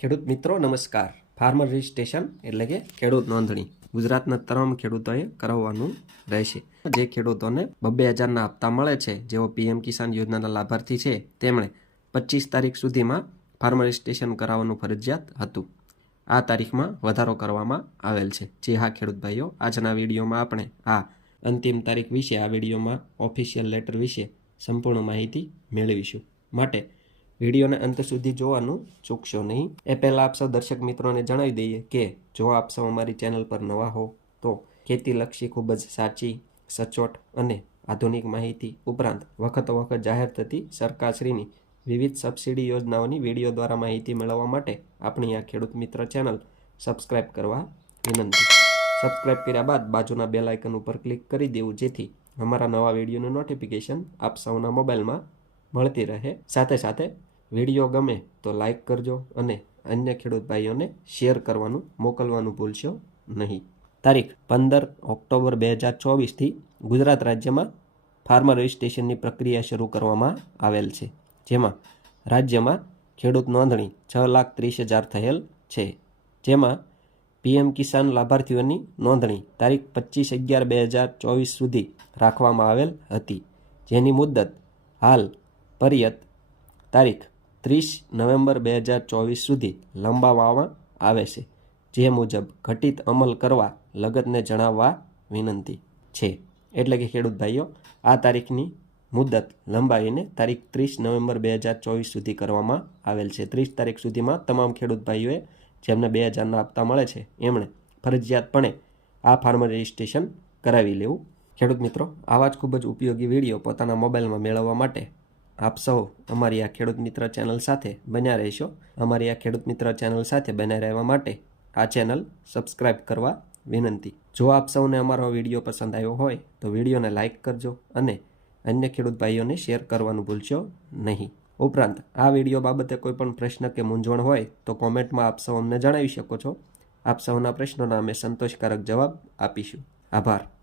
ખેડૂત મિત્રો, નમસ્કાર. ફાર્મર રજિસ્ટ્રેશન એટલે કે ખેડૂત નોંધણી. ગુજરાતના તમામ ખેડૂતોએ કરાવવાનું રહેશે. જે ખેડૂતોને બબ્બે હજારના હપ્તા મળે છે, જેઓ પીએમ કિસાન યોજનાના લાભાર્થી છે, તેમણે પચીસ તારીખ સુધીમાં ફાર્મર રજિસ્ટ્રેશન કરાવવાનું ફરજિયાત હતું. આ તારીખમાં વધારો કરવામાં આવેલ છે. જે હા, ખેડૂત ભાઈઓ, આજના વિડીયોમાં આપણે આ અંતિમ તારીખ વિશે, આ વિડીયોમાં ઓફિશિયલ લેટર વિશે સંપૂર્ણ માહિતી મેળવીશું. માટે વિડીયોને અંત સુધી જોવાનું ચૂકશો નહીં. એ પહેલાં આપ સૌ દર્શક મિત્રોને જણાવી દઈએ કે જો આપ સૌ અમારી ચેનલ પર નવા હો, તો ખેતીલક્ષી ખૂબ જ સાચી, સચોટ અને આધુનિક માહિતી ઉપરાંત વખતો વખત જાહેર થતી સરકારશ્રીની વિવિધ સબસિડી યોજનાઓની વીડિયો દ્વારા માહિતી મેળવવા માટે આપણી આ ખેડૂત મિત્ર ચેનલ સબસ્ક્રાઇબ કરવા વિનંતી. સબસ્ક્રાઇબ કર્યા બાદ બાજુના બેલ આઇકન ઉપર ક્લિક કરી દેવું, જેથી અમારા નવા વિડીયોનું નોટિફિકેશન આપ સૌના મોબાઈલમાં મળતી રહે. સાથે સાથે વીડિયો ગમે તો લાઇક કરજો અને અન્ય ખેડૂત ભાઈઓને શેર કરવાનું મોકલવાનું ભૂલશો નહીં. તારીખ પંદર ઓક્ટોબર બે હજાર ચોવીસથી ગુજરાત રાજ્યમાં ફાર્મર રજિસ્ટ્રેશનની પ્રક્રિયા શરૂ કરવામાં આવેલ છે, જેમાં રાજ્યમાં ખેડૂત નોંધણી છ લાખ ત્રીસ હજાર થયેલ છે, જેમાં પીએમ કિસાન લાભાર્થીઓની નોંધણી તારીખ પચીસ અગિયાર બે હજાર ચોવીસ સુધી રાખવામાં આવેલ હતી. જેની મુદત હાલ પર્યત તારીખ ત્રીસ નવેમ્બર બે હજાર ચોવીસ સુધી લંબાવવામાં આવે છે, જે મુજબ ઘટિત અમલ કરવા લગતને જણાવવા વિનંતી છે. એટલે કે ખેડૂત ભાઈઓ, આ તારીખની મુદત લંબાવીને તારીખ ત્રીસ નવેમ્બર બે હજાર ચોવીસ સુધી કરવામાં આવેલ છે. ત્રીસ તારીખ સુધીમાં તમામ ખેડૂત ભાઈઓએ જેમને બે હજારના હપ્તા મળે છે, એમણે ફરજિયાતપણે આ ફાર્મર રજિસ્ટ્રેશન કરાવી લેવું. ખેડૂત મિત્રો, આવા જ ખૂબ જ ઉપયોગી વીડિયો પોતાના મોબાઈલમાં મેળવવા માટે આપ સૌ અમારી આ ખેડૂત મિત્ર ચેનલ સાથે બન્યા રહેશો. અમારી આ ખેડૂત મિત્ર ચેનલ સાથે બન્યા રહેવા માટે આ ચેનલ સબસ્ક્રાઇબ કરવા વિનંતી. જો આપ સૌને અમારો વીડિયો પસંદ આવ્યો હોય, તો વિડીયોને લાઇક કરજો અને અન્ય ખેડૂત ભાઈઓને શેર કરવાનું ભૂલશો નહીં. ઉપરાંત, આ વીડિયો બાબતે કોઈ પણ પ્રશ્ન કે મૂંઝવણ હોય, તો કોમેન્ટમાં આપ સૌ અમને જણાવી શકો છો. આપ સૌના પ્રશ્નોના અમે સંતોષકારક જવાબ આપીશું. આભાર.